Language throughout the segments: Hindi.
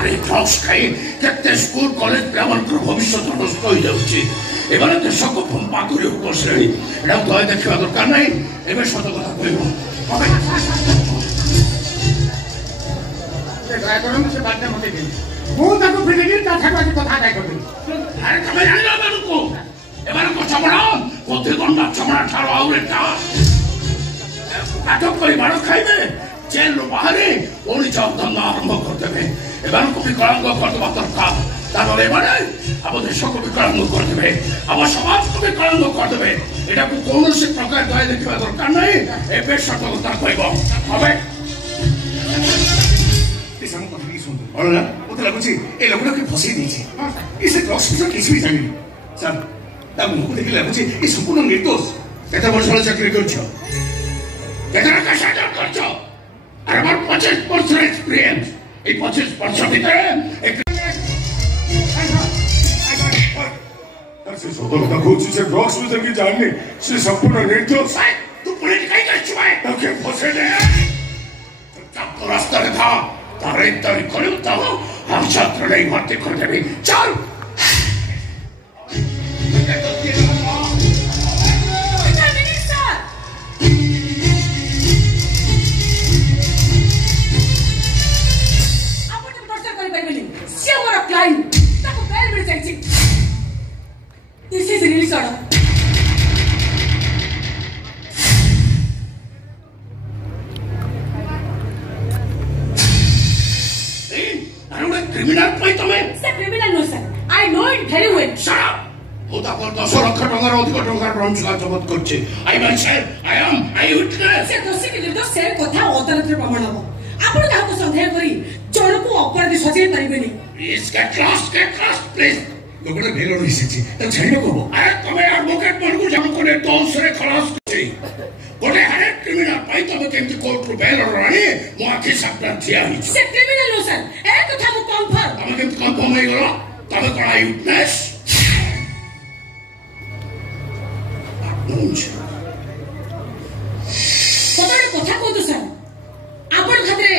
अरे ड्रग्स खाई केते स्कूल कॉलेज पिलामानकर भविष्य नष्ट हो जाउची एबारे देश को फंपा करी बसलेनी एटा दया देखा दरकार नहीं एबे सत कथा कहबो से ट्राई करम से बात मते दे मु ताको फिलिगी ता ठाका कथा काय करबी अरे तमे जानिला बानको एबारे को चमड़ा कोते गंडा चमड़ा ठारो आउरेटा काटक करी मार खाइबे जेल बाहरे ओली चाप धंधा आरंभ करते हैं एबार को विकलांग करते दरकार तारे एबारे अब देश को विकलांग कर देबे अब समाज को विकलांग कर देबे एटा को कोनोसी प्रकार दया देखा दरकार नहीं एबे सतर्कता कहबो हबे इसाम को नहीं सुन ओला ओते लागुची ए लोगडा के फसी दीची इसे ड्रग्स से किसी भी जानी सर ता मुको देखि लागुची ए संपूर्ण निर्दोष केते वर्ष चाकरी करछो केते का साजा करछो अरे बार 25% एक्सपीरियंस ये 25% भीतर एक से सोदर का कुछ से ड्रग्स में की जानने से संपूर्ण निर्दोष है तू पुलिस कहीं कर चुका है तो क्या फंसे दे तब तो रास्ता में था तारे तारी करूँ तो हम छात्र नहीं भर्ती कर देंगे चल This is really sort of. Hey, are you a criminal? Why to me? Sir, criminal no sir. I know it very well. Shut up. Hoda par 10 lakh टंकार अधिक टंकार ब्रह्मचर्य जबत करछे I am witness. Sir, दोषी के निर्दोष से कथा अदालत रे प्रमाण हबो आपण काहको संदेह करी चोरको अपराधी सजाई परिबेनी Please get lost please. लोगडा भेलो हिसेची त छैन को अरे तमे एडवोकेट मनकु जाम कोने दोष रे खलास छी गोटे हरे क्रिमिनल पाई तमे केमति कोर्ट रो बेल रानी मो आखि सामने थिया ही से क्रिमिनल नो सर ए कथा मु कंफर्म तमे केमति कंफर्म हे गलो तमे कोना विटनेस तमे कथा को तो सर आपण खातरे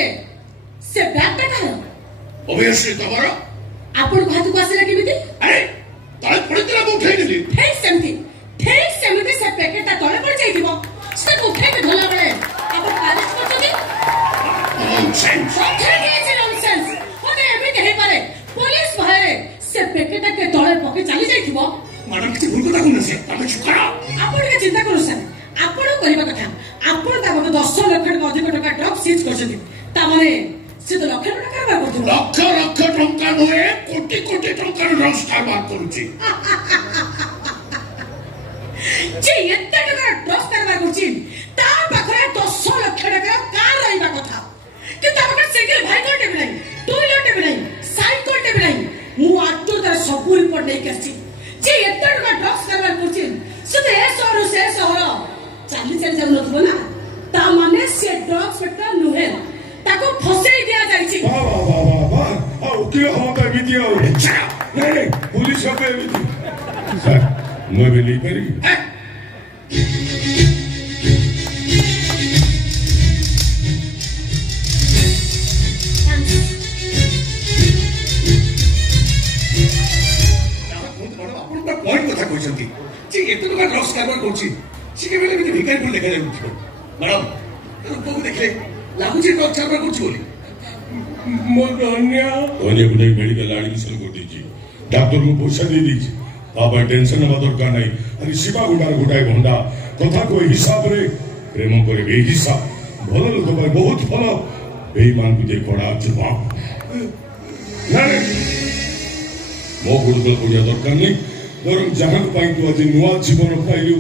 से बैग का ऑब्वियसली तमरो आपण घातु को आसिला केमिति अरे तळे पडितला मु उठै देली ठीक सेमिति से पैकेट ता तळे पड़ जाइथिबो से उठै के धोला बळे आपण कालेज करछथि नॉनसेंस ओके के नॉनसेंस होते एबे कहि पारे पुलिस बाहरे से पैकेट के तळे पके चली जाइथिबो मैडम किछि भूल कथा कोन से तमे छुकरा आपण के चिंता करू सर आपण करिबा कथा आपण ता 10 लाख टका अधिक टका ड्रग सीज करछथि ता माने से तो लाख टका कारोबार करथि लाख टका नहे कोटी टका ड्रग्स कारोबार करूची जे एते टका ड्रग्स कारोबार करछि ता पाखरे 10 लाख टका कार रहिबा कथा कि तमके सिंगल भाई कोटे भी नहीं टू व्हीलर टे भी नहीं साइकिल टे भी नहीं मु आटो तर सब रिपोर्ट नहीं करछि जे एते टका ड्रग्स कारोबार करछि से तो ए शहर चली जाउ नथबो ना ता माने से ड्रग्स पेटा नुहे ताको फसेई दिया जाइछि वाह वाह वाह वाह आ ओके होता वीडियो नहीं पुलिस पे वीडियो सर मैं भी नहीं करी पॉइंट कथा कहछंती जे एते टका ड्रग्स कारोबार करछि से के बेले भी भिखारी बोल देखा जाउथि मैडम रूपको देखले लागुछि ड्रग्स कारोबार करछि बोली धन्य गुटे मेडिकल एडमिशन कर दीजिए डॉक्टर को पैसा दे दीजिए आप टेंशन नवा दरकार नहीं अरे शिवा गुटार गोटाए भंडा कथा को हिसाब रे प्रेम करे बे हिसाब भल लोक पर बहुत फल बेईमान को जे कड़ा जवाब नहीं मो गुरुकुल पढ़िया दरकार नहीं बरं जहाँ पाई तो आज नुआ जीवन पाइलु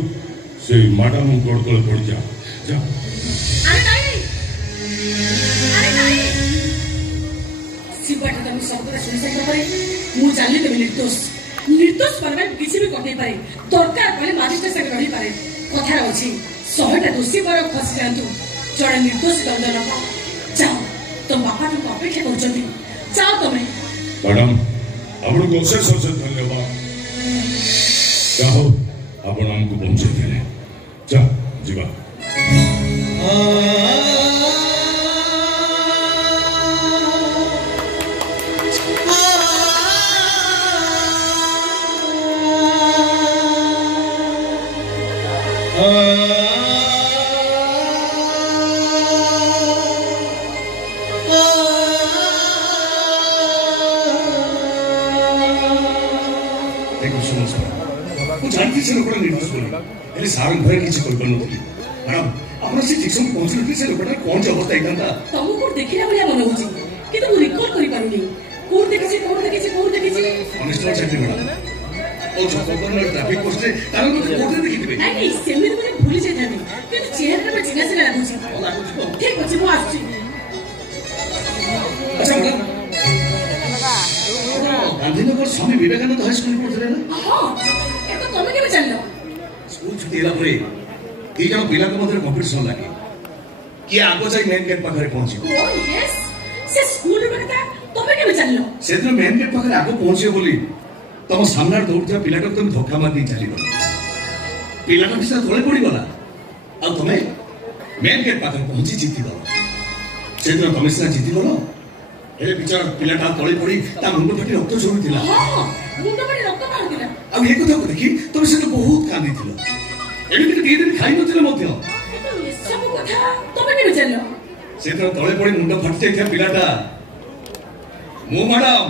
से मैडम गुरुकुल पढ़ जा जा मु जानि तमे निर्दोष परमे किछि भी कथै पारे दरकार पले मजिस्ट्रेट से रही पारे कथा अछि 100टा दोषी पर खसी जांतु जड़े निर्दोष दंड न जाओ तो बापा को अपेक्षा करछथि जाओ तमे मैडम आपण को अशेष धन्यवाद जाओ आपण हमको पहुंचे देले जा जीवा देखो सुनो सर ମୁଁ ଜାଣିଛି ସେ ଲୋକଟା ନିର୍ଦ୍ଦୋଷ ବୋଲି ହେଲେ ସାରଙ୍କ ଭୟରେ କିଛି କରିପାରୁନଥିଲି ମ୍ୟାଡ଼ାମ ଆପଣ ସେ ଠିକ ସମୟ ପହଞ୍ଚିନଥିଲେ ସେ ଲୋକଟା କଣ ଯେ ଅବସ୍ଥା ହେଇଥାନ୍ତା ତମକୁ କୋଉଠି ଦେଖିଲା ଭଳିଆ ମନେ ହଉଛି କିନ୍ତୁ ମୁଁ ରିକଲ୍ କରିପାରୁନି କୋଉଠି ଦେଖିଛି ଅନେଷ୍ଟ ଚାକିରି ମ୍ୟାଡ଼ାମ ଆଉ ଛକବର୍ଣ୍ଣର ଟ୍ରାଫିକ ପୋଷ୍ଟରେ ତାର ମୋତେ କୋଉଠି ଦେଖିଥିବେ ନାଇଁ ସେମିତି ମାନେ ଭୁଲି ଯାଇଥାନ୍ତି କିନ୍ତୁ ଚେହେରାଟା ଚିହ୍ନା ଚିହ୍ନା ଲାଗୁଛି ଠିକ ଅଛି ମୁଁ ଆସୁଛି ଆଚ୍ଛା ମ୍ୟାଡ଼ାମ ଗାନ୍ଧୀନଗର ସ୍ୱାମୀ ବିବେକାନନ୍ଦ ହାଇସ୍କୁଲ ପଢୁଥିଲେ ନା ହଁ ଏବେ ତମେ କେବେ ଜାଣିଲ ସ୍କୁଲ ଛୁଟି ହେଲା ପରେ ଦି ଜଣ ପିଲାଙ୍କ ମଧ୍ୟରେ କମ୍ପିଟିସନ ଲାଗେ କିଏ ଆଗ ଯାଇ ମେନ୍ ଗେଟ୍ ପାଖରେ ପହଞ୍ଚିବ ଓ ୟେସ୍ ସେ ସ୍କୁଲ କଥା ତମେ କେବେ ଜାଣିଲ ସେଦିନ ମେନ୍ ଗେଟ୍ ପାଖରେ ଆଗ ପହଞ୍ଚିବ ବୋଲି ତମ ସାମ୍ନାରେ ଦୌଡୁଥିବା ପିଲାଟାକୁ ତମେ ଧକ୍କା ମାରି ଦେଇ ଚାଲିଗଲ ପିଲାଟା ବିଷୟ ତଳେ ପଡିଗଲା ଆଉ ତମେ ମେନ୍ ଗେଟ୍ ପାଖରେ ପହଞ୍ଚି ଜିତିଗଲ ସେଦିନ ତମେ ସିନା ଜିତିଗଲ ହେଲେ ବିଚାର ପିଲାଟା ତଳେ ପଡି ତା ମୁଣ୍ଡ ଫାଟି ରକ୍ତ ଝରୁଥିଲା ଆଉ ଏ କଥାକୁ ଦେଖି ତମେ ସେଦିନ ବହୁତ କାନ୍ଦିଥିଲ ଏମିତି 2 ଦିନ ଖାଇନଥିଲେ ମଧ୍ୟ ସେଦିନ ତଳେ ପଡି ମୁଣ୍ଡ ଫାଟି ଯାଇଥିବା ପିଲାଟା ମୁଁ ମ୍ୟାଡାମ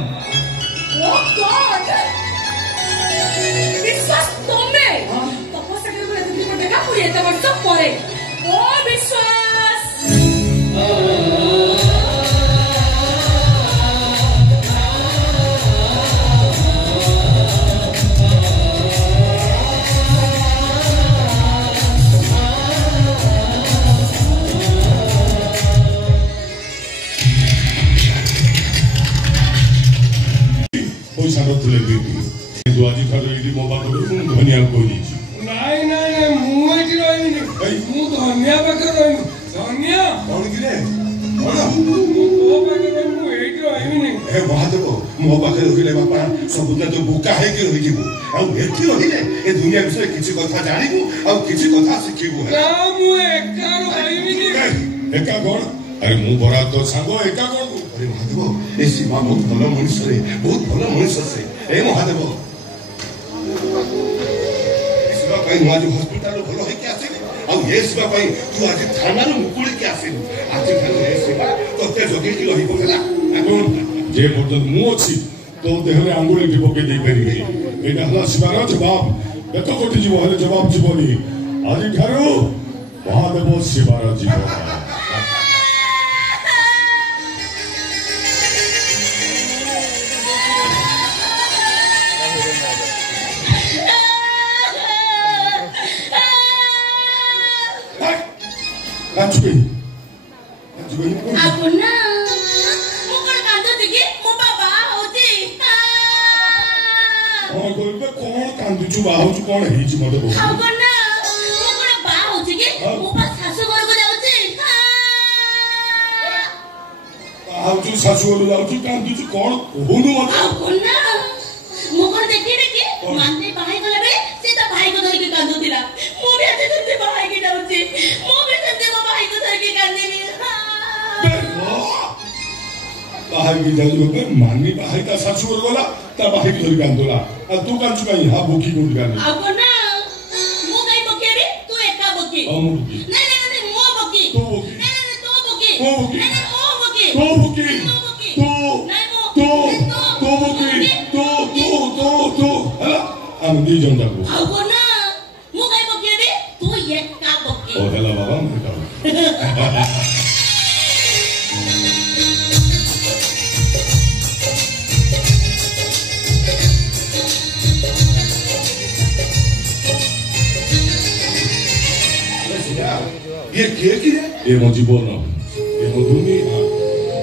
पैसा नथिले दीदी কিন্তু আজি কাল এটি মো বাপরে ମୁଁ ଧନିଆ କହିଛି ନାଇଁ ନାଇଁ ନାଇଁ ମୁଁ ଏଠି ରହିବିନି ମୁଁ ଧନିଆ ପାଖରେ ରହିବି ଧନିଆ କଣ କିରେ ମୁଁ ତୋ ପାଖରେ ରହିବି ମୁଁ ଏଇଠି ରହିବିନି ଏ ମହାଦେବ ମୋ ପାଖରେ ରହିଲେ ବାପା ସବୁଦିନ ତ ବୋକା ହେଇକି ରହିଯିବୁ ଆଉ ଏଠି ରହିଲେ ଏ ଦୁନିଆ ବିଷୟରେ କିଛି କଥା ଜାଣିବୁ ଆଉ କିଛି କଥା ଶିଖିବୁ ନା ମୁଁ ଏକା ରହିବିନି ଏକା କଣ ଆରେ ମୁଁ ବରା ତ ସାଙ୍ଗ ଏକା କଣ अरे महादेव ए सीमा बहुत भल मनुष्य रे बहुत भल मनुष्य से ए महादेव सीमा पाई ମୁଁ ଆଜି ହସ୍ପିଟାଲ ଭଲ ହେଇକି ଆସିଲି ଆଉ ଏ सीमा ପାଇ ତୁ ଆଜି ଥାନାରୁ ମୁକୁଳିକି ଆସିଲୁ ଆଜି ଠାରୁ ଏ सीमा ତତେ ଜଗିକି ରହିବ ହେଲା এখন যে পর্যন্ত ମୁଁ ଅଛି ତୋ ଦେହରେ ଆଙ୍ଗୁଳି ଟି ପକେଇ ଦେଇ ପାରିବି ଏଇଟା ହେଲା सीमाର ଜବାବ ବେକ କୋଟି ଯିବ ହେଲେ ଜବାବ ଯିବନି ଆଜି ଠାରୁ ମହାଦେବ सीमाର ଜୀବନ Lanjutkan. Aku na. Mukul kantor dikit, mau bawa hoji. Oh, kau kantor cuba hoji kau ni hiji mata kau. Aku na. Mukul bawa hoji ke, mau pas sasu baru kau hoji. Hoji sasu baru hoji kantor cuba kau hono mata. Aku na. Mukul dekhi dekhi, mande bahai kalau be, sita bahai ko dari ke kantor tila. Mau be aja tu bahai ke dah hoji. Mau be aja tu bahai ko dari ke kantor ni. बाहर की जाली होते माननी बाहर का सासू और बोला तब बाहर की थोड़ी कांदोला अब तू कांचु का यहाँ बोकी को दिखाने अब ना मु कहीं बोकी अभी तू एक का बोकी हम बोकी नहीं नहीं नहीं मु बोकी तो बोकी नहीं नहीं तो बोकी तो बोकी नहीं नहीं मु बोकी तो बोकी तो नहीं मु तो बोकी तो है हम दी जनता को अब ना मु कहीं बोकी अभी तू एक का बोकी ओ हेला बाबा मैं कहूँ ये क्या की है ये मुझे बोलना ये मुझे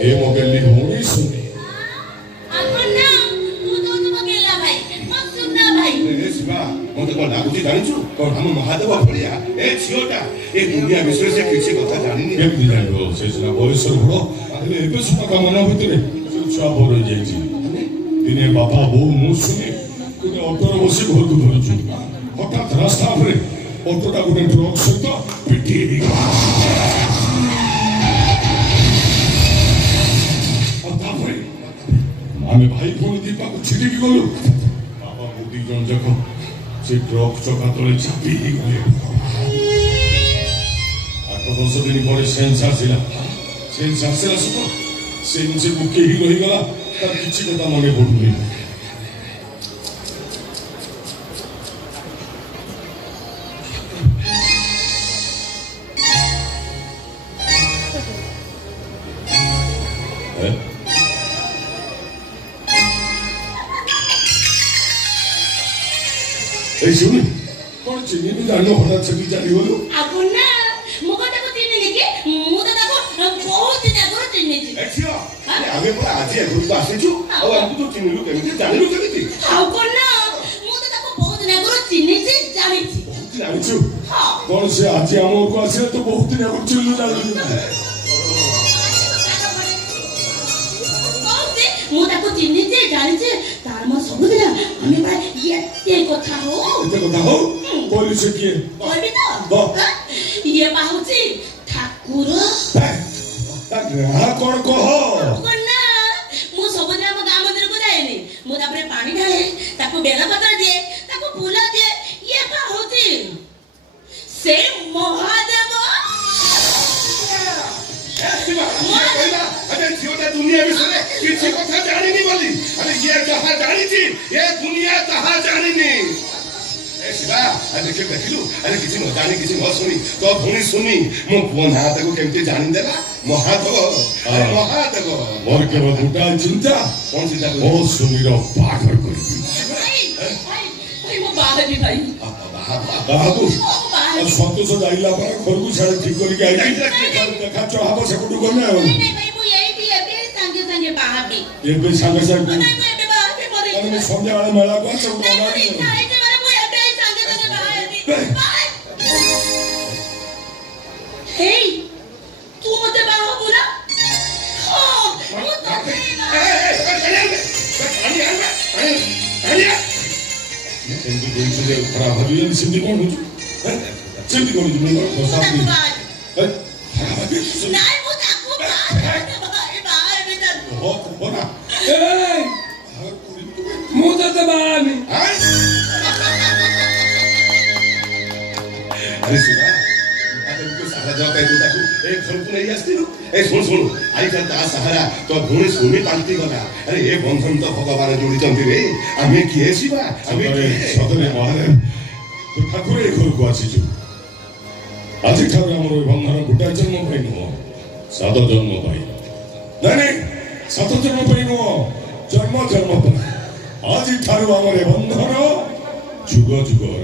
ये मोगली होगी सुनी अब ना तू तो बकेला भाई मत सुनना भाई ये सिवा मुझे को ना कुछ जानी चु और हम महादेव बढ़िया ए छियोटा ये दुनिया विश्व से किसी कथा जानी नहीं एक दिन आयो से जना भविष्य भरो अरे एबे सुना का मना भितरे छुआ भरो जाईची दिने बापा बो मु सुने कोने ऑटो रे बसी घर को धरछु हठात रास्ता पर ऑटोटा गुटे ट्रक सहित पिटी आम भाई पुणी दीपा को छिटिकी गलु बाबा मोदी जन जाक से ट्रक चका तले चापी गले 8-10 दिन पर सेंस आसिला सत सेंस को केही रही गला तार किछि कथा मने पडुनी ए सुन कौन चिनी भी जानो हठात से चली बोलो आपन ना मुगटा को चिन्ह लेके मु तो ताको बहुत दिन आगो चिन्ह छी एक्सियो आगे पर आज एगो तो आसेछु और हमको तो चिन्हलु केमिति जानिलु केमिति आपन ना मु तो ताको बहुत दिन आगो चिन्ह छी जानि छी जानिछु हां कौन से आज हमो को आसे तो बहुत दिन आगो चिन्हलु जानिलु मु ताको चिन्ह छी जानि छी तार म सब दिन हमें बड़ा ये कथा हो कोली से किए कोली तो ये बाहुची ठाकुर हां कौन कहो कोन ना मु सब दिन हम गाम मंदिर को जाएनी मु तापरे पानी ढाले ताको बेला पत्र दिए ताको फूल दिए ये बाहुची से महादेव अरे झियोटा दुनिया विषय किसी कथा जानी नहीं बोली अरे ये कहा जानी थी ये दुनिया कहा जानी नहीं ए शिवा अरे के देखलु अरे किसी न जानी किसी न सुनी तो भूनी सुनी मो फोन हाथ को केमते जानी देला महादेव अरे महादेव मोर के बडुटा चिंता कौन चिंता को ओ सुनी रो पाखर करबी भाई मो बाहर भाई बाबू और संतोष जाइला पर खरगु छाड़ ठीक करी के आई देखा चाहबो सेकुडु करना नहीं भाई मु यही भी एबे संगे संगे बाहर भी एबे संगे संगे नहीं मु एबे बाहर भी मरे मैं संगे वाला मेला को सब नहीं नहीं मारे मु एबे संगे संगे बाहर भी हे तू मते बाहर बोला हां मु तो सेंटी कोई से खराब हो गई सेंटी कौन हो सेंटी कौन हो मैं बता दी नहीं मु ताको बाहर में जा हो बोला ए मुझे तो बानी अरे शिवा अरे को सारा जवाब है तू ताको एक घर को नहीं आस्ती ए सुन आई का ता सहारा तो भूणी सुनी पाल्टी गला अरे ए बंधन तो भगवान जोड़ी चंदी रे आमे किए शिवा आमे सदरे महादेव तो ठाकुर ए घर को आसी छु आज ठाकुर हमर बंधन गुटा जन्म पाई नो सात जन्म पाई नहीं सात जन्म पाई नो जन्म पाई आज ठाकुर हमर बंधन जुग जुगर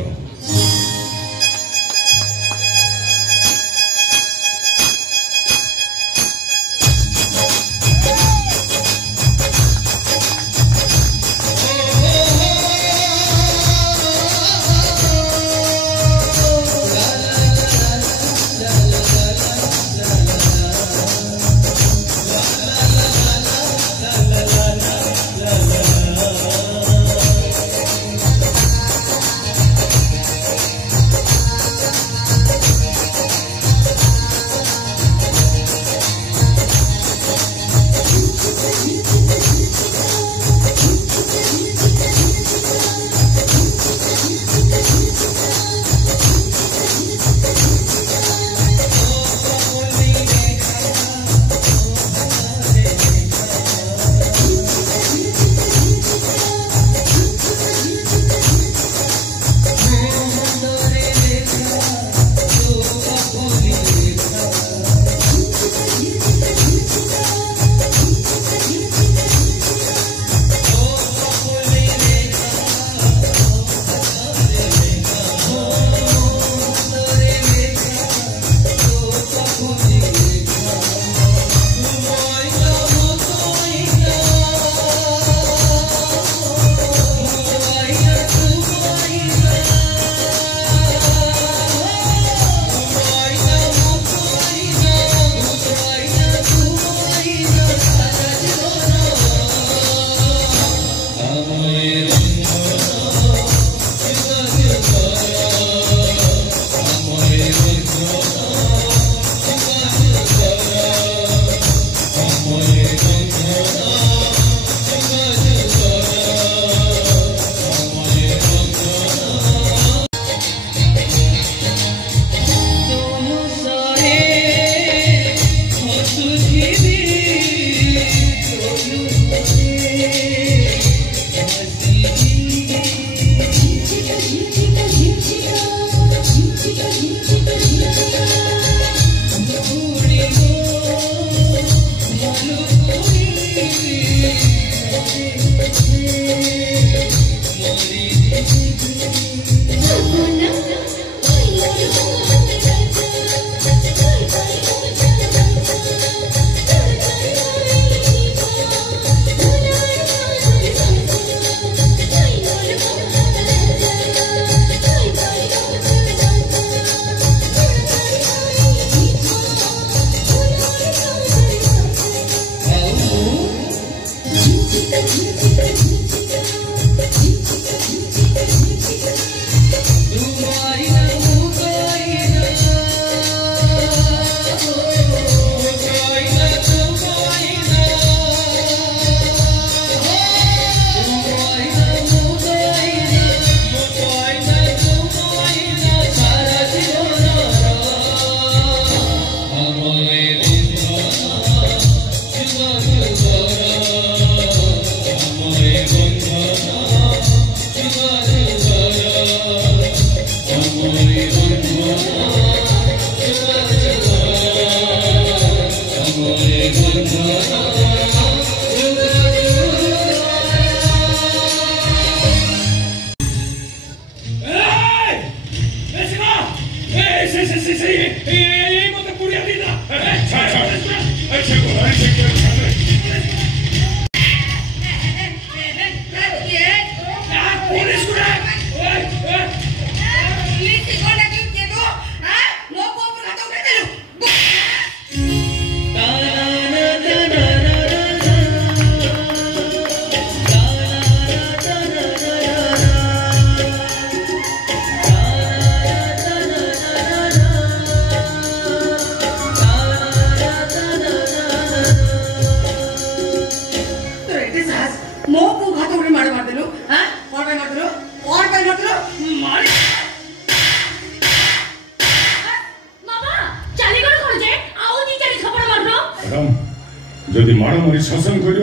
शासन कर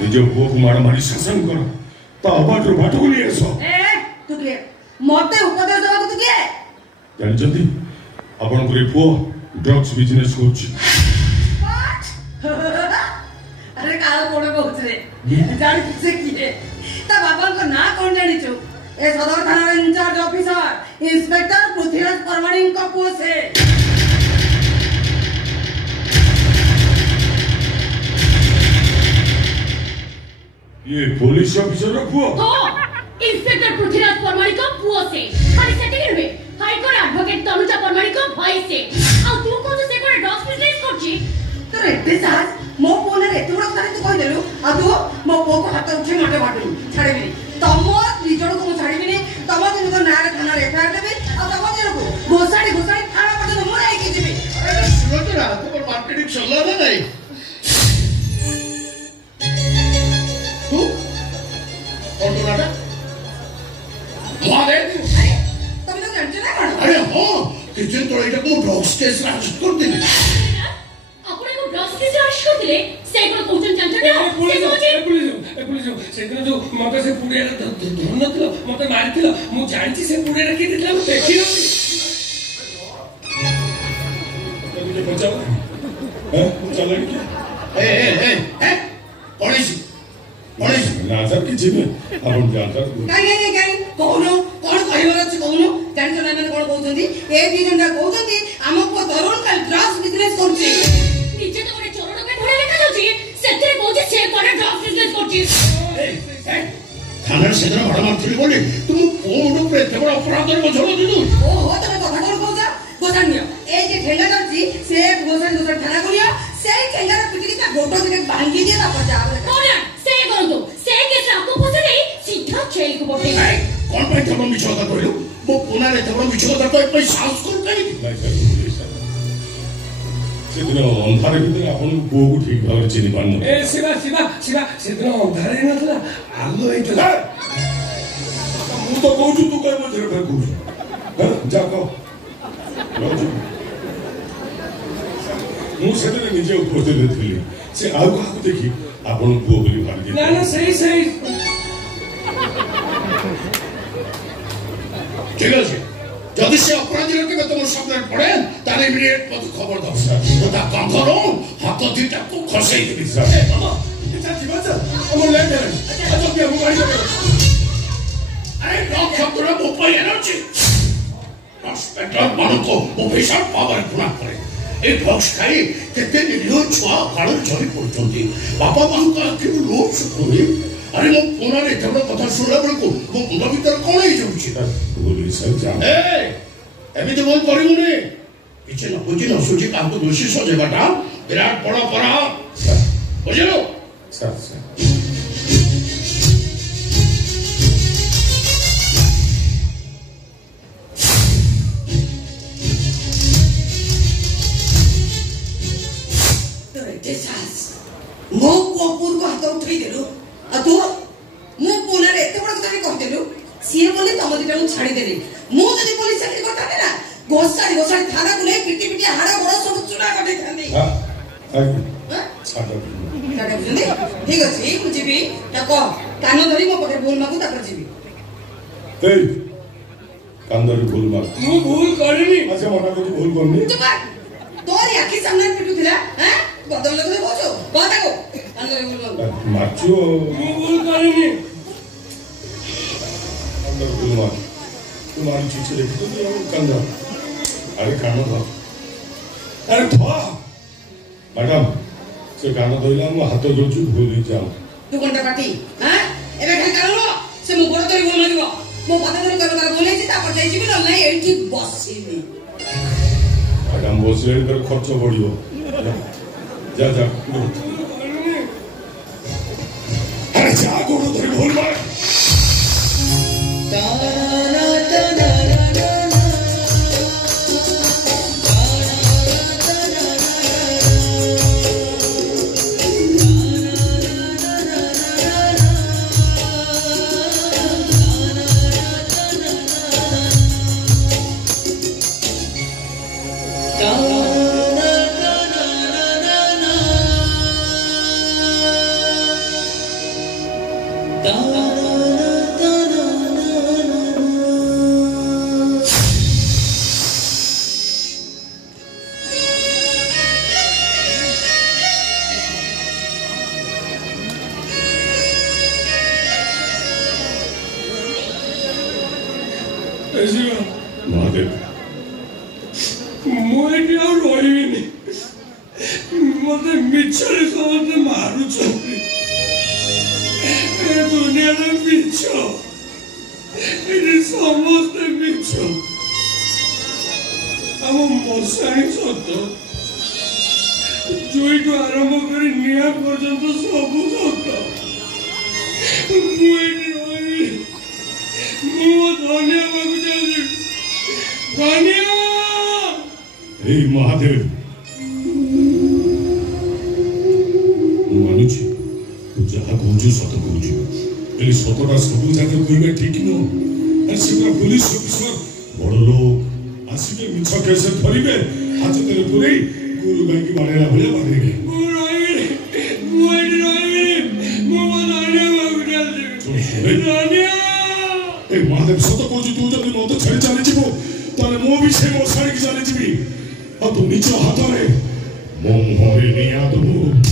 निज पुओ को मार मारी शासन कर बाटर बाट को नहीं आस मत उपदेश देवा तू किए जानते आपण पुओ ड्रग्स बिजनेस अरे काल कोड़े बहुत रे जान किसे किए ता बाबा को ना कौन जानी चो ए सदर थाना इंचार्ज ऑफिसर इंस्पेक्टर पृथ्वीराज परमाणी का पुओ से ये पुलिस ऑफिसर का पुओ हां इंस्पेक्टर पृथ्वीराज परमाणी का पुओ से खाली सेटिंग रे हाईकोर्ट एडवोकेट तनुजा परमाणी का भाई से आ तू को से कोन ड्रग्स बिजनेस करछि तो रेटे साहब मो फोन रे तू रख तू कह देलु आ तू मो पो को हाथ उठे मटे बाटू छाड़ेबी तम निजण को छाड़ेबी तम दिन को नारे थाना रे एफआईआर देबी आ तम दिन को घोसाड़ी थाना पटे मोर आई के जीबी अरे सुनो तो रात को मार्केटिंग चलला ना नहीं तू कौन तो नाटा मारे अरे तुम लोग जानते ना कौन अरे हां किचन तो इटा को ड्रग्स केस अरेस्ट कर देली आपने को ड्रग्स केस अरेस्ट कर दिले से को कोचन जानते ना पुलिस से दिन जो मते से पुड़िया धन नथलो मते मारथिलो मु जानछि से पुड़िया रखि दितला मु देखि तुझे बचाओ चलो ए पुलिस ना सर किछि में आपण जानता काई कोनो कोन कहलो अछि कोनो जानि तो ना कोन कहउछंती ए दी जन कहउछंती हमको तरुण का ड्रग्स बिजनेस करछि नीचे तो गोटे चोर के धरे लेखा जाउछि सेतरे कहउछि से कोन ड्रग्स बिजनेस करछि थाना से जरा बड़ा मारथली बोले तुम कोन ऊपर एते बड़ा अपराध रे बझलो दिदु ओ हो तमे कथा कोन कहउछा गोसानिया ए जे ठेंगा करछि से गोसानी दूसरा थाना कोलिया से ठेंगा रे पिटकी का गोटो दिके भांगी दे ता पजाब कोन से करतो से केस आपको फसे नहीं सीधा जेल को पठे कौन पे तब मिछ কথা কইলো মো পুনা রে তব মিছ কথা কই পই সাহস করতে নাই স্যার সেদিন ଅନ୍ଧାର ଭିତରେ ଆପଣଙ୍କ ପୁଅକୁ ଠିକ ଭାବରେ ଚିହ୍ନି ପାରୁନ ए शिवा ସେଦିନ ଅନ୍ଧାରେ ନଥିଲା ଆଲୋ ହେଇଥିଲା ମୁଁ ତ କହୁଛୁ ତୁ କାଇଁ ମଝିରେ ଫେକୁଛୁ ଯା କହ ମୁଁ ସେଦିନ ନିଜେ ଉପସ୍ଥିତ ଥିଲି ସେ ଆଉ କାହାକୁ ଦେଖି ଆପଣଙ୍କ ପୁଅ ବୋଲି ଭାବି ନା ସେଇ ঠিক আছে যদি সে অপরাধী কেবে তোমার সামনে পড়ে তার ইমিডিয়েট মতো খবর দাও স্যার ওটা কাঁধরো হাত দুইটাকে খসাই দিবি স্যার বাবা এটা কি বাচ্চা আমার লেগে আচ্ছা কি আমি বাড়ি যাবো আরে ডক শব্দটা মোবাইল এনার্জি হসপিটাল মানুষকে অফিসার পাওয়ার গুণা করে এই ড্রগস খাই কেতে নিরীহ ছুয়া কারণ ঝরি পড়ুଛନ୍ତି বাপা মাଙ୍କ ଆଖିରୁ ଲୋଭ ଶୁଖୁନି अरे मो पुना रे तब कथा सुनला बेलको मो मुंड भीतर कोन हे जाउछि पुलिस जा ए एबी तो बोल करिमुनी किछ न बुझि न सुझि काको दोषी सजेबाटा विराट बड़ अपराध बुझिलो सर मो कोपुर को हाथ उठाई देलु आ तू मो पुना रे एते बड़ कथा कहतेलु सिए बोले तम दिटा को छाड़ी देली मो जदी पुलिस चाकरी करता ना गोसाड़ी थाना को ले पिटी हाड़ा बड़ सब चुना काटे थांदी छाड़ ठीक अछि मु जीबी ताको कान धरी मो पके बोल मागु ताको जीबी ए कान धरी बोल माग मु भूल करिनी अच्छा मना को भूल करनी चुप तोरी आखी सामने पिटु थिला हैं बदल लगे बोचो बाता को कान धरी बोल मागु माचो मु भूल करिनी अंदर बोल माग तुम्हारी चीज देखो तो ये कान अरे कान धर अरे धो मैडम से कान धोइला मो हाथ जोचु भूली जाओ तू कोनटा पाटी हैं एबे खाली कानो से मु गोड़ धरी बोल मागिबो मो पाता धरी कर तार बोलै छी ता पर जाई छी न नै एठी बसिली मैडम बसले तर खर्च बढ़ियो जा अरे जा गोड़ धरी बोल मार महादेव मुझे और रोईनी मते मिछरे समझते मारू चोरी ए दुनिया में मिछो ये समस्त मिछो हम मसाई सत्य जोईटो आरंभ करी निया पर्यंत सब सत्य मुझे रोईनी मु धन्य बाबू धन्य हे महादेव मानुची तू जहाँ कहूँ सत कहूँ सतटा सब जगह कहवा ठीक न से पुलिस अफिसर बड़ लोग आसवे मिछ केस धरवे हाथ तेरे पुरे गुरु गाई की बाड़ेला भाया बाड़ेगे महादेव सत कहूँ तू जब मत छाड़ी चली जीव ताले मो भी से मो छाड़ी चली जीवी आ तू निज हाथ में मो मुहरे निया दबू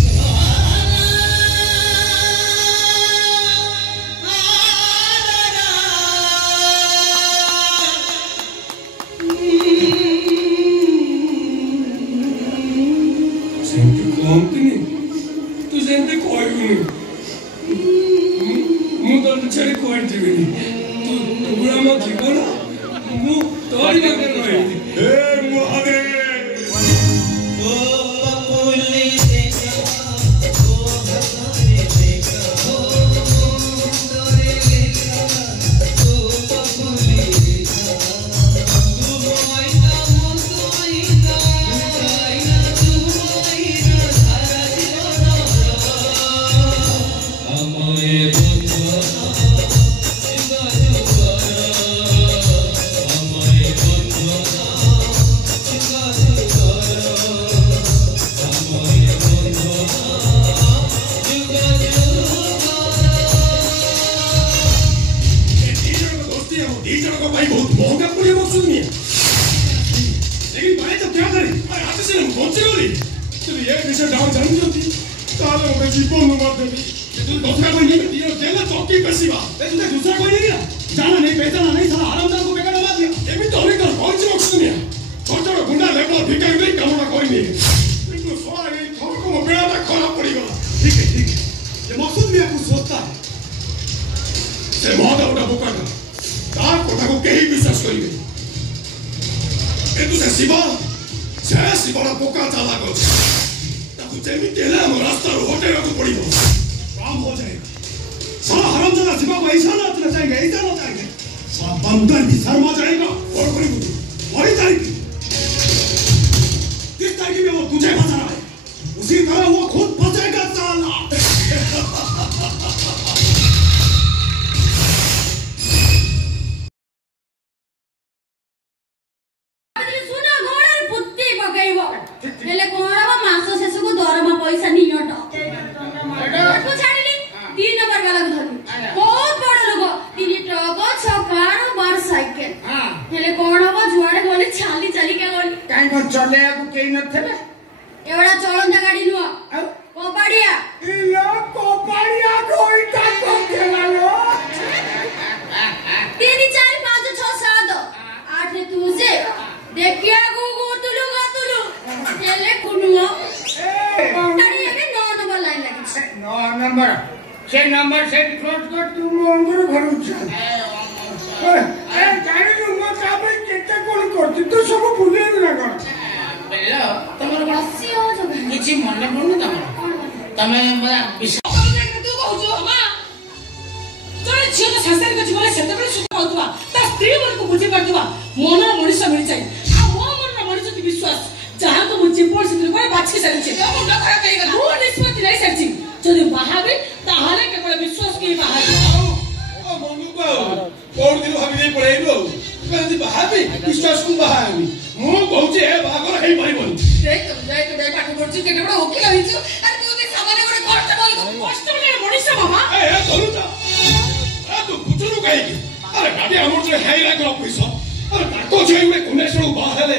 आदि हमर जे हाई लाख ऑफिसर अरे ताको छै उडे कुनेश्वर बाहले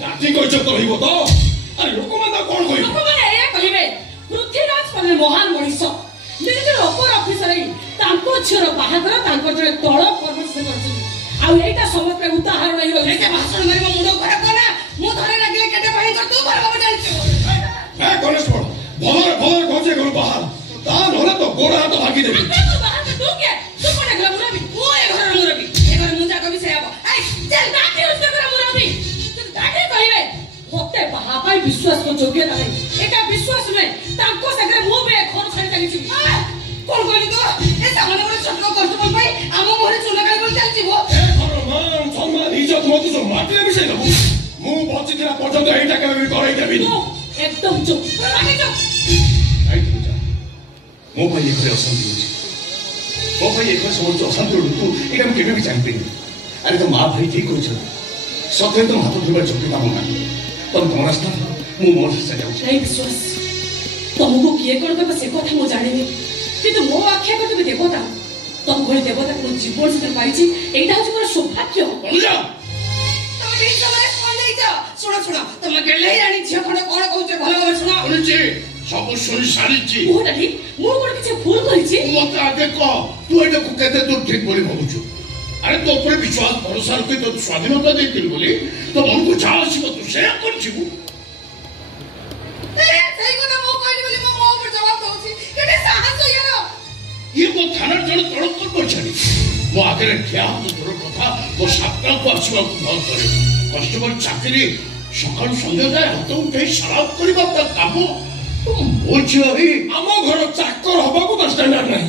दादी को इज्जत रहिबो तो अरे लोक माने कोन कहि लोक माने ए कहिबे पृथ्वीराज पले महान मनीष निजे अपर ऑफिसर है तांको छर बाहागर तांको जे तळ परमर्श करछि आ एटा समस्त उदाहरण नहीं हो एके भाषण मारिबो मुंडो खराब कोना मु धरे लागले केटे पानी कर तू भरबो जानिछु ए कुनेश्वर भलरे कोचे करू बाहर दान होला तो गोड़ा हाथ भागी देबी तू बाहर तू के तू कोना गला मुरबी ओ ए घर मुरबी ए घर मुंजा कभी से आबो आई चल दाके उसके घर मुरबी तू दाके कहिबे होते बाहापाई विश्वास को योग्य नहीं एटा विश्वास में तांको सगरे मु बे घर छाड़ी जानिछु कोन कहली तो ए सामने बड़े छोटो कस्टमर पाई आम मोहरे चुला गाल बोल चल जीवो ए मान सम्मान इज्जत मत जो माटी विषय देबो मु बच्ची दिना पर्यंत एटा केबे कराई देबी एकदम चुप आगे चुप आई तू जा मो भाई घरे अशांति होची मो भाई घर समस्त अशांति तू एटा केबे भी जान पेनी अरे तो मां भाई ठीक होछ सत्य तो हाथ धोबा चोकी काम ना तुम तोरा रास्ता मु मोर से जाऊ नहीं विश्वास तुमको किए कर देबो से कथा मु जानिनी কিন্তু মো আখ্যা করতে দেবতা তম ঘরে দেবতা কোন জীবন সে পাইছি এইটা হচ্ছে মোর সৌভাগ্য অনুজা তুমি এই সময় কোন যাও শোনা শোনা তুমি গেলে জানি ঝিও কোন কোন কইছে ভালো ভাবে শোনা শুনেছি সব শুনি সারিছি মো ডালি মো কোন কিছু ভুল করিছি মতে আগে ক তুই এটাকে কেতে দূর ঠিক বলি ভাবুଛୁ আরে তো উপরে বিশ্বাস ভরসা রখি তো স্বাধীনতা ଦେଇଥିଲି ବୋଲି তো মনକୁ যা আসিব তু সেয়া করছিবু এই কথা মো কইলি বলি মো উপর জবাব দউছি কেতে সাহস হইয়ার ये वो थाना जण तड़क कर पछाडी मो आगे ठिया तो तोर कथा वो साप्ताह को आसीबा को भल करे कस्टमर चाकरी सकाल संध्या जाय हाथ उठे शराब करबा त काम मो छियो ही आम घर चाकर हबाकू तो स्टैंडर्ड नहीं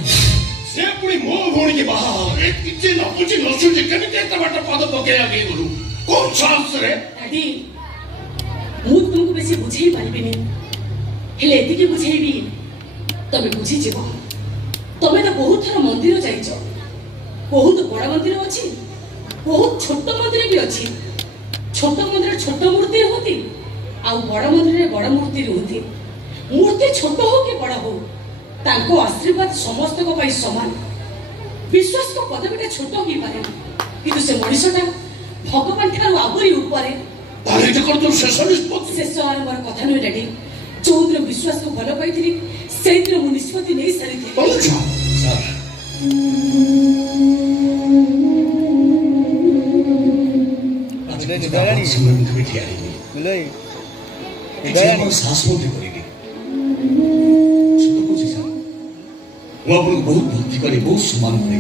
से पुणी मो भोणी के बाहा अरे किछि न बुझी न सुझी केने केता बाट पाद पके आगे गलु कोन सांस रे दादी मु तुमको बेसी बुझेई पारिबिनी हेले एतिके बुझेइबी तबे बुझी जेबो तबे तो बहुत थर मंदिर जाइछ बहुत बड़ा मंदिर अछि बहुत छोट मंदिर भी अछि छोट मंदिर छोट मूर्ति होती आ बड़ा मंदिर बड़ा मूर्ति होती मूर्ति छोट हो के बड़ा हो तांको आशीर्वाद समस्त को पाई समान विश्वास को पदवीटा छोट ही पारे किंतु से मनुष्यटा भगवान ठारू आबरी ऊपर ताले जे कर तो शेष निष्पत्ति शेष और मोर कथा न डैडी चौद्र विश्वास को भलो पाइथिली सेतिर मु निष्पत्ति नै सारी थी अनुजा सर आज के दादा समय में बैठी आई बुलाई इधर सास बोलते करेगी सुनो कुछ सर वो अपन बहुत भक्ति करे बहुत सम्मान करे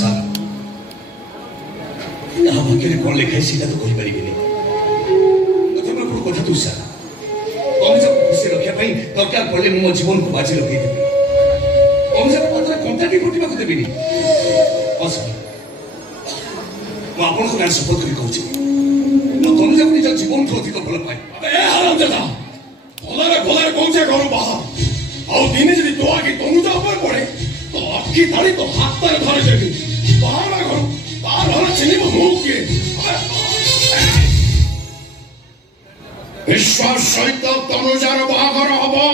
सर यहाँ भाग्य कौन लिखा है सीधा तो कोई परिवी नहीं मतलब मैं पूरा कथा तू सर कौन सा खुशी रखिया पाई दरकार पड़े मो जीवन को बाजी लगे देबी कौन सा पत्र कंटाटी फुटिबा को देबी बस मो आपन को गान सपोर्ट करी कहूची मो कौन सा निज जीवन को अधिक भल पाई ए हराम दादा भलरे कोचे घर बाहा आउ दिने जदी तो आगे तनुजा ऊपर पड़े तो अक्की थाली तो हाथ पर धरे जेबी बाहर घर चिनी मो के विश्वास सहित तनुजार बाहागर हबो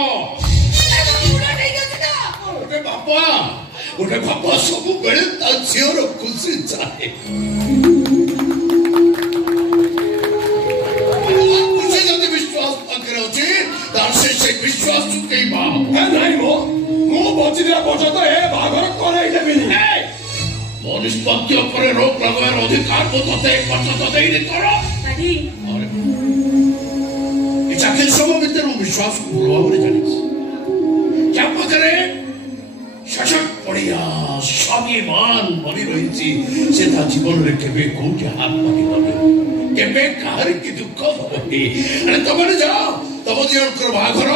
ओटे बापा सब बेले ता झियर खुशी चाहे खुशी जदि विश्वास पाखरे अछि तार से विश्वास चुकेइबा ए नाही मो बच्ची दिना पर्यंत ए बाहागर कराई देबिनी मो निष्पत्ति उपरे रोक लगाएर अधिकार मो तते पर्यंत देइने करो दादी चाकरी सब भीतर विश्वास को भाव जानी क्या पाखरे शासक पड़िया स्वाभिमान बनी रही से जीवन रे केबे कोठी हाथ पाकी नबे केबे काहर की दुख होबे अरे तमने जाओ तब दियर कर बाघर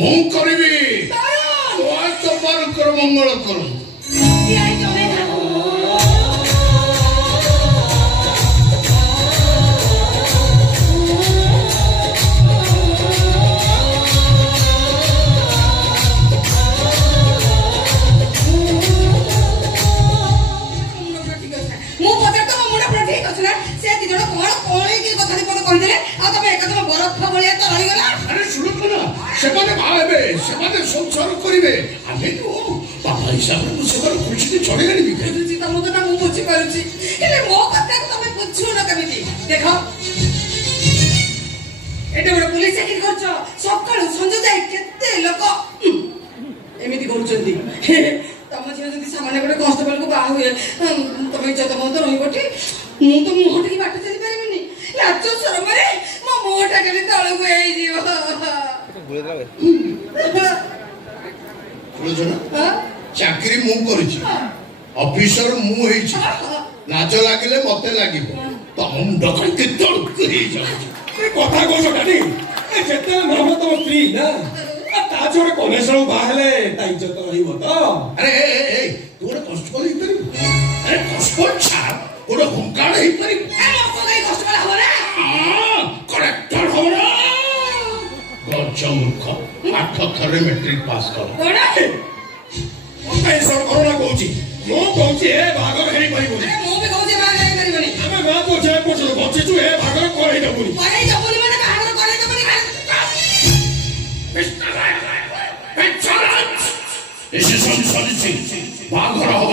मु करबी तो आज तो पर कर मंगल करू संसार करेंगे आमे तो बाबा ହିସାବରେ ମୁଁ ସେବାର ଖୁସିରେ ଛଡ଼େଇ ଆଣିବି। ବୁଝୁଛି ତମ କଥା ମୁଁ ବୁଝିପାରୁଛି, ହେଲେ ମୋ କଥାକୁ ତମେ ବୁଝୁନ କେମିତି? ଦେଖ ଏତେ ବଡ଼ ପୁଲିସ ଚାକିରି କରୁଛ, ସକାଳୁ ସଞ୍ଜ ଯାଏ କେତେ ଲୋକ ଏମିତି କରୁଛନ୍ତି। ତମ ଝିଅ ଯଦି ସାମାନ୍ୟ ଗୋଟେ କନଷ୍ଟେବଲକୁ ବାହା ହୁଏ, ତମ ଇଜ୍ଜତ ବନ୍ଦ ରହିବଟି? ମୁଁ ତ ମୁହଁ ଟିକେ ବାଟ ଚାଲି ପାରିବିନି, ଲାଜ ସରମରେ ମୋ ମୁହଁଟା କେମିତି ତଳକୁ ହେଇଯିବ। ଚାକିରି ମୁଁ କରିଛି, ଅଫିସର ମୁଁ ହେଇଛି, ଲାଜ ଲାଗିଲେ ମତେ ଲାଗିବ। ତମ ମୁଣ୍ଡ କଣ କେତେବେଳକୁ ହେଇଯାଉଛି? କଥା କହୁଛ ଡାଡି? ଯେତେବେଳେ ମାମା ତମ ସ୍ତ୍ରୀ ନା, ତା ଯୋଉ କନେକ୍ସନ ବାହା ହେଲେ ତା ଇଜ୍ଜତ ରହିବ ତ? ଆରେ ତୁ ଗୋଟେ କନଷ୍ଟେବଲ ହେଇପାରିବୁ? ଆରେ କନଷ୍ଟେବଲ ଛାଡ, ଗୋଟେ ହୋମଗାର୍ଡ ହେଇପାରିବୁ? କନଷ୍ଟେବଲ ହବ ନା, କଲେକ୍ଟର ହବ ନା? ଗଜ ମୂର୍ଖ, 8 ଥରରେ ମେଟ୍ରିକ ପାସ୍ କର। କରୋନା କହୁଛି, ମୁଁ କହୁଛି ଏ ବାହାଘର ହେଇପାରିବନି। ମୁଁ ବି କହୁଛି ବାହାଘର ହେଇପାରିବନି। ଆମେ ମା ପୁଅ ଯାଏ ପର୍ଯ୍ୟନ୍ତ ବଞ୍ଚିଛୁ, ଏ ବାହାଘର କରେଇ ଦେବୁନି। କରେଇ ଦେବୁନି ମାନେ ବାହାଘର କରେଇ ଦେବୁନି। ବାହାଘର ହବ।